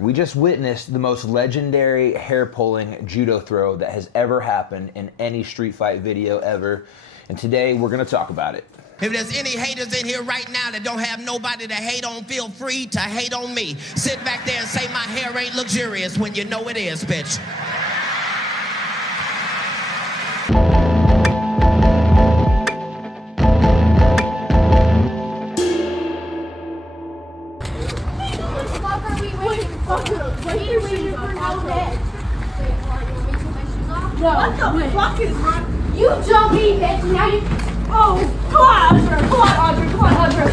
We just witnessed the most legendary hair pulling judo throw that has ever happened in any street fight video ever. And today we're gonna talk about it. If there's any haters in here right now that don't have nobody to hate on, feel free to hate on me. Sit back there and say my hair ain't luxurious when you know it is, bitch. What the fuck is wrong? You jumped me, bitch. Now you. Oh, come on, Audrey. Come on, Audrey. Come on, Audrey.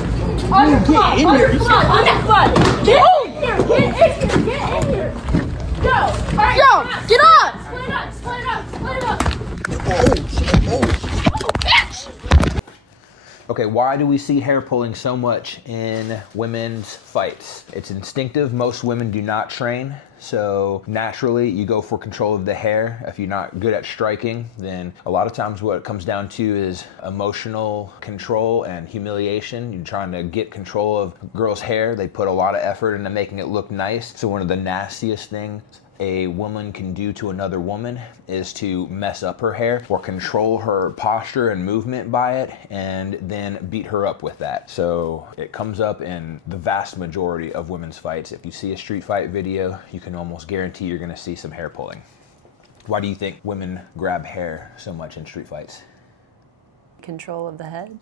Audrey, come on. Audrey, come on. On that butt. Get in here. Get in here. Get in here. Go. All right. Yo, get up. Split it up. Split it up. Split it up. Oh, bitch. Okay, why do we see hair pulling so much in women's fights? It's instinctive. Most women do not train. So naturally, you go for control of the hair. If you're not good at striking, then a lot of times what it comes down to is emotional control and humiliation. You're trying to get control of a girl's hair. They put a lot of effort into making it look nice. So one of the nastiest things a woman can do to another woman is to mess up her hair or control her posture and movement by it and then beat her up with that. So it comes up in the vast majority of women's fights. If you see a street fight video, you can almost guarantee you're gonna see some hair pulling. Why do you think women grab hair so much in street fights? Control of the head.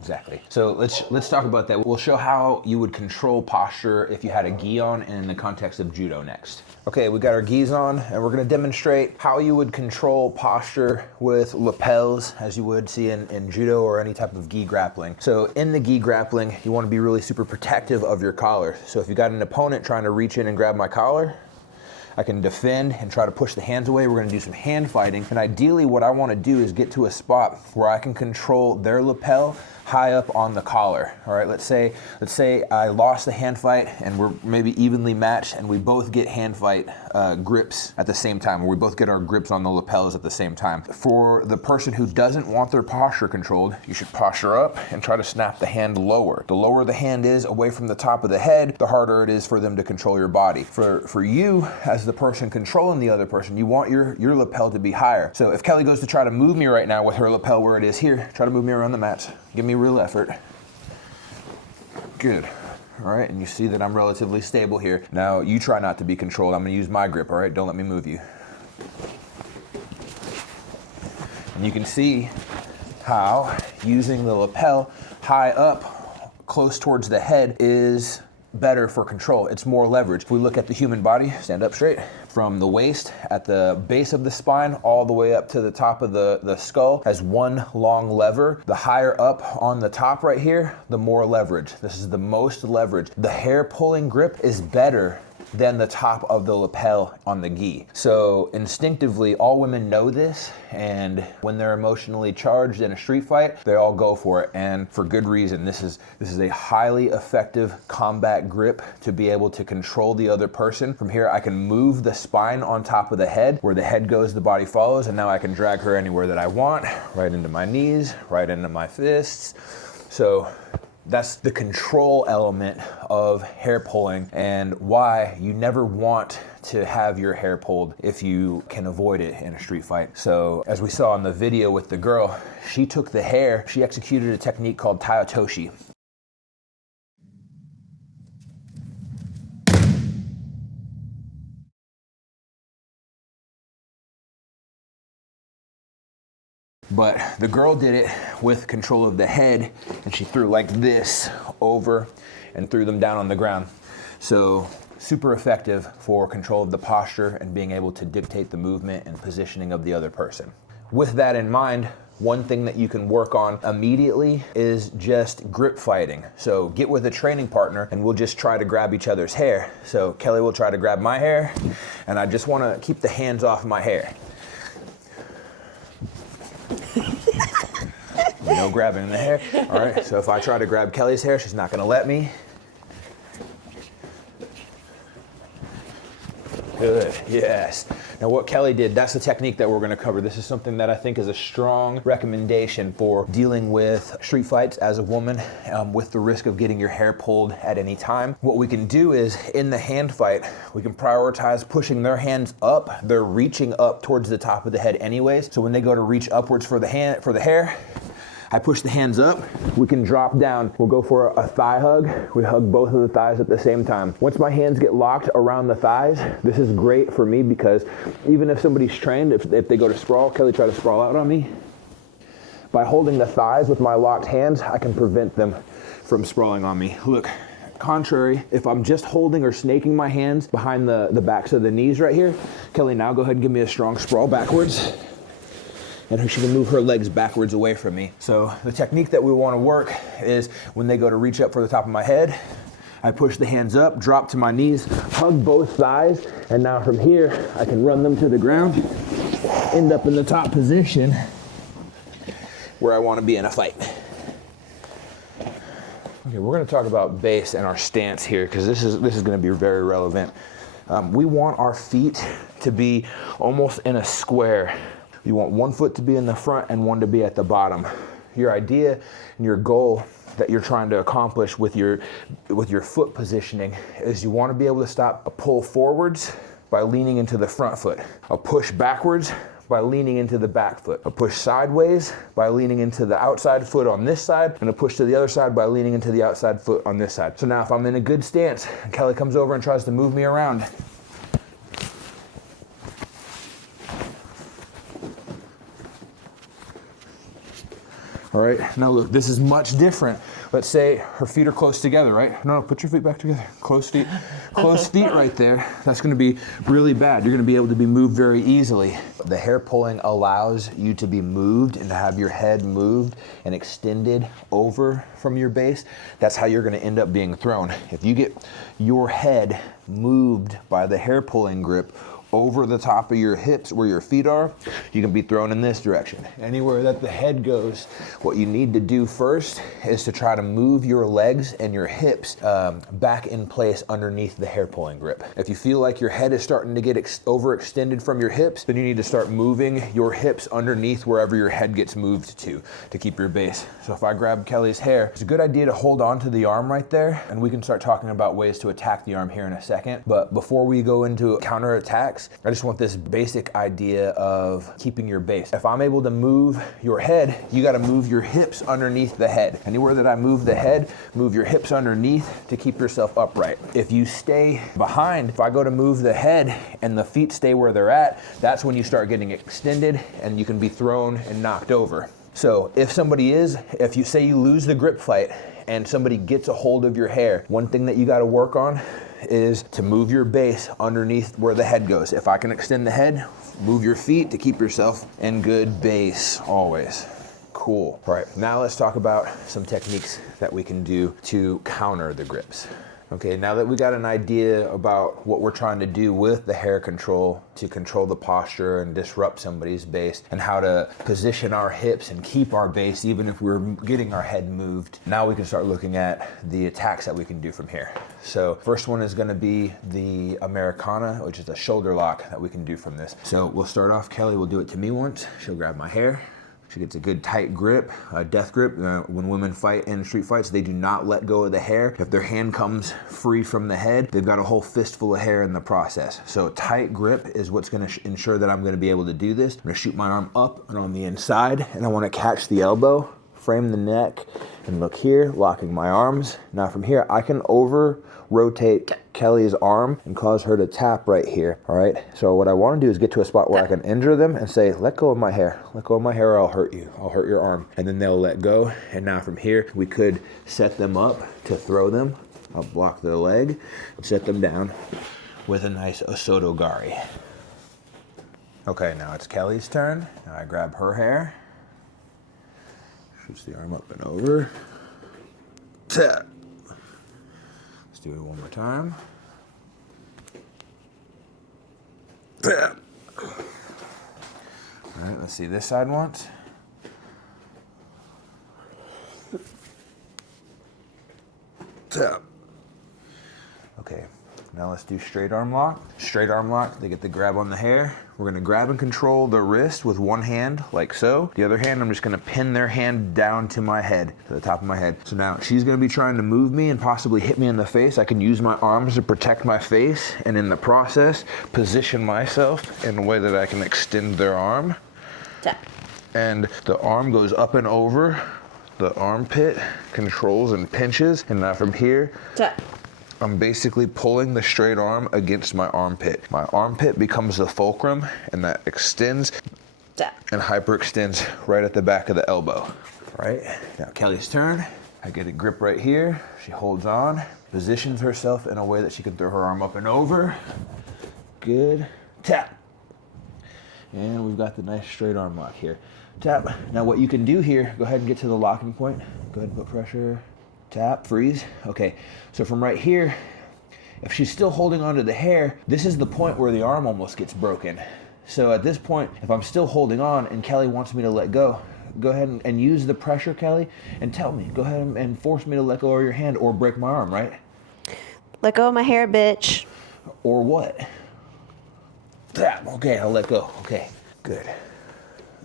Exactly. So let's talk about that. We'll show how you would control posture if you had a gi on in the context of judo next. Okay, we got our gis on and we're gonna demonstrate how you would control posture with lapels as you would see in judo or any type of gi grappling. So in the gi grappling, you wanna be really super protective of your collar. So if you got an opponent trying to reach in and grab my collar, I can defend and try to push the hands away. We're gonna do some hand fighting. And ideally what I wanna do is get to a spot where I can control their lapel high up on the collar. All right, let's say I lost the hand fight and we're maybe evenly matched and we both get hand fight grips at the same time, or we both get our grips on the lapels at the same time. For the person who doesn't want their posture controlled, you should posture up and try to snap the hand lower. The lower the hand is away from the top of the head, the harder it is for them to control your body. For you, as the person controlling the other person, you want your lapel to be higher. So if Kelly goes to try to move me right now with her lapel where it is here, try to move me around the mat. Give me real effort. Good. All right, and you see that I'm relatively stable here. Now you try not to be controlled. I'm gonna use my grip, all right? Don't let me move you. And you can see how using the lapel high up, close towards the head is better for control. It's more leverage. If we look at the human body, stand up straight, from the waist at the base of the spine all the way up to the top of the skull has one long lever. The higher up on the top right here, the more leverage. This is the most leverage. The hair pulling grip is better than the top of the lapel on the gi. So instinctively, all women know this, and when they're emotionally charged in a street fight, they all go for it, and for good reason. This is a highly effective combat grip to be able to control the other person. From here, I can move the spine on top of the head. Where the head goes, the body follows, and now I can drag her anywhere that I want, right into my knees, right into my fists. So that's the control element of hair pulling and why you never want to have your hair pulled if you can avoid it in a street fight. So as we saw in the video with the girl, she took the hair, she executed a technique called Tai-Otoshi. But the girl did it with control of the head, and she threw like this over and threw them down on the ground. So super effective for control of the posture and being able to dictate the movement and positioning of the other person. With that in mind, one thing that you can work on immediately is just grip fighting. So get with a training partner and we'll just try to grab each other's hair. So Kelly will try to grab my hair, and I just want to keep the hands off my hair. No grabbing in the hair. All right, so if I try to grab Kelly's hair, she's not gonna let me. Good, yes. Now what Kelly did, that's the technique that we're gonna cover. This is something that I think is a strong recommendation for dealing with street fights as a woman with the risk of getting your hair pulled at any time. What we can do is, in the hand fight, we can prioritize pushing their hands up. They're reaching up towards the top of the head anyways. So when they go to reach upwards for the hair, I push the hands up, we can drop down. We'll go for a thigh hug. We hug both of the thighs at the same time. Once my hands get locked around the thighs, this is great for me because even if somebody's trained, if they go to sprawl, Kelly tried to sprawl out on me. By holding the thighs with my locked hands, I can prevent them from sprawling on me. Look, contrary, if I'm just holding or snaking my hands behind the backs of the knees right here, Kelly, now go ahead and give me a strong sprawl backwards. And she can move her legs backwards away from me. So the technique that we want to work is when they go to reach up for the top of my head, I push the hands up, drop to my knees, hug both thighs, and now from here, I can run them to the ground, end up in the top position where I want to be in a fight. Okay, we're going to talk about base and our stance here because this is going to be very relevant. We want our feet to be almost in a square. You want one foot to be in the front and one to be at the bottom. Your idea and your goal that you're trying to accomplish with your foot positioning is you want to be able to stop a pull forwards by leaning into the front foot, a push backwards by leaning into the back foot, a push sideways by leaning into the outside foot on this side, and a push to the other side by leaning into the outside foot on this side. So now if I'm in a good stance, and Kelly comes over and tries to move me around, all right, now look, this is much different. Let's say her feet are close together, right? No, put your feet back together. Close feet right there. That's gonna be really bad. You're gonna be able to be moved very easily. The hair pulling allows you to be moved and to have your head moved and extended over from your base. That's how you're gonna end up being thrown. If you get your head moved by the hair pulling grip over the top of your hips where your feet are, you can be thrown in this direction. Anywhere that the head goes, what you need to do first is to try to move your legs and your hips back in place underneath the hair pulling grip. If you feel like your head is starting to get overextended from your hips, then you need to start moving your hips underneath wherever your head gets moved to keep your base. So if I grab Kelly's hair, it's a good idea to hold on to the arm right there, and we can start talking about ways to attack the arm here in a second. But before we go into counter attacks, I just want this basic idea of keeping your base. If I'm able to move your head, you gotta move your hips underneath the head. Anywhere that I move the head, move your hips underneath to keep yourself upright. If you stay behind, if I go to move the head and the feet stay where they're at, that's when you start getting extended and you can be thrown and knocked over. So if you say you lose the grip fight and somebody gets a hold of your hair, one thing that you gotta work on is to move your base underneath where the head goes. If I can extend the head, move your feet to keep yourself in good base always. Cool. All right, now let's talk about some techniques that we can do to counter the grips. Okay, now that we got an idea about what we're trying to do with the hair control to control the posture and disrupt somebody's base and how to position our hips and keep our base even if we're getting our head moved, now we can start looking at the attacks that we can do from here. So first one is gonna be the Americana, which is a shoulder lock that we can do from this. So we'll start off, Kelly will do it to me once. She'll grab my hair. She gets a good tight grip, a death grip. When women fight in street fights, they do not let go of the hair. If their hand comes free from the head, they've got a whole fistful of hair in the process. So tight grip is what's gonna ensure that I'm gonna be able to do this. I'm gonna shoot my arm up and on the inside, and I wanna catch the elbow, frame the neck, and look here, locking my arms. Now from here, I can rotate Kelly's arm and cause her to tap right here, all right? So what I wanna do is get to a spot where I can injure them and say, let go of my hair. Let go of my hair or I'll hurt you. I'll hurt your arm. And then they'll let go. And now from here, we could set them up to throw them. I'll block the leg and set them down with a nice Osotogari. Okay, now it's Kelly's turn. Now I grab her hair. Shoots the arm up and over. Tap. Let's do it one more time. Tap. All right, let's see this side once. Tap. Okay, now let's do straight arm lock. Straight arm lock, they get the grab on the hair. We're gonna grab and control the wrist with one hand, like so. The other hand, I'm just gonna pin their hand down to my head, to the top of my head. So now she's gonna be trying to move me and possibly hit me in the face. I can use my arms to protect my face, and in the process, position myself in a way that I can extend their arm. Tap. And the arm goes up and over the armpit, controls and pinches, and now from here, Tap. I'm basically pulling the straight arm against my armpit. My armpit becomes the fulcrum, and that extends Tap. and hyperextends right at the back of the elbow. Right? Now Kelly's turn. I get a grip right here. She holds on, positions herself in a way that she can throw her arm up and over. Good. Tap. And we've got the nice straight arm lock here. Tap. Now what you can do here, go ahead and get to the locking point. Go ahead and put pressure. Tap, freeze. Okay, so from right here, if she's still holding onto the hair, this is the point where the arm almost gets broken. So at this point, if I'm still holding on and Kelly wants me to let go ahead and use the pressure, Kelly, and tell me. Go ahead and force me to let go of your hand or break my arm, right? Let go of my hair, bitch. Or what? Tap. Okay, I'll let go. Okay, good.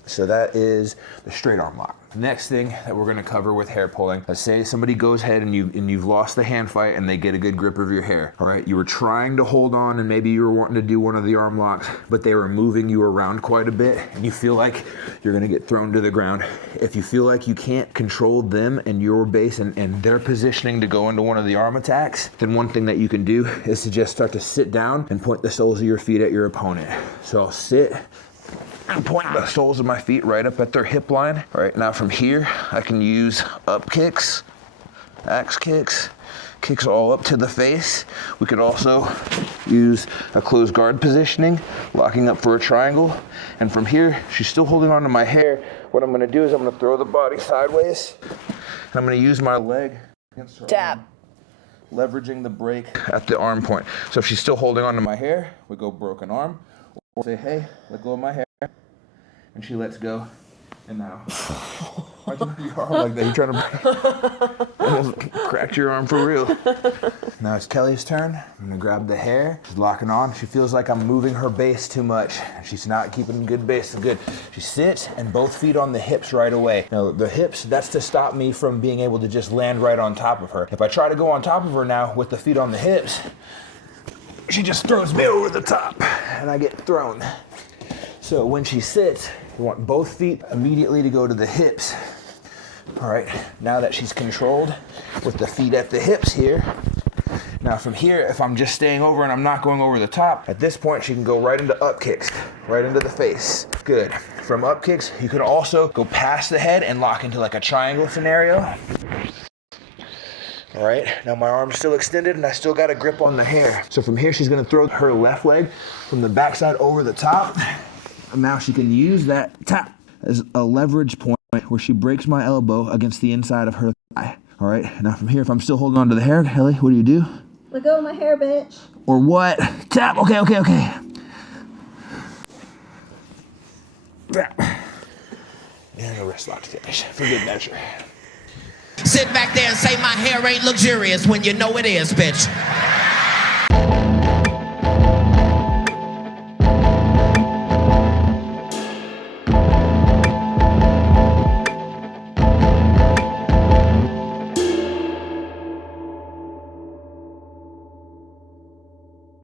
So that is the straight arm lock. Next thing that we're gonna cover with hair pulling, let's say somebody goes ahead and you've lost the hand fight and they get a good grip of your hair, all right? You were trying to hold on and maybe you were wanting to do one of the arm locks, but they were moving you around quite a bit and you feel like you're gonna get thrown to the ground. If you feel like you can't control them and your base and their positioning to go into one of the arm attacks, then one thing that you can do is to just start to sit down and point the soles of your feet at your opponent. So I'll sit, and point the soles of my feet right up at their hip line. All right, now from here, I can use up kicks, axe kicks, kicks all up to the face. We could also use a closed guard positioning, locking up for a triangle. And from here, she's still holding on to my hair. What I'm gonna do is I'm gonna throw the body sideways, and I'm gonna use my leg against her Tap. arm, leveraging the break at the arm point. So if she's still holding on to my hair, we go broken arm, or say, hey, let go of my hair. And she lets go, and now, why'd you move your arm like that? You trying to almost cracked your arm for real. Now it's Kelly's turn. I'm gonna grab the hair. She's locking on. She feels like I'm moving her base too much. She's not keeping good base. So good. She sits and both feet on the hips right away. Now the hips, that's to stop me from being able to just land right on top of her. If I try to go on top of her now with the feet on the hips, she just throws me over the top, and I get thrown. So when she sits, you want both feet immediately to go to the hips. All right, now that she's controlled with the feet at the hips here, now from here, if I'm just staying over and I'm not going over the top, at this point she can go right into up kicks, right into the face. Good. From up kicks, you can also go past the head and lock into like a triangle scenario. All right, now my arm's still extended and I still got a grip on the hair. So from here, she's gonna throw her left leg from the backside over the top. And now she can use that tap as a leverage point where she breaks my elbow against the inside of her thigh. All right, now from here, if I'm still holding on to the hair, Kelly, what do? Let go of my hair, bitch. Or what? Tap, okay. Tap. And a wrist lock finish for good measure. Sit back there and say my hair ain't luxurious when you know it is, bitch.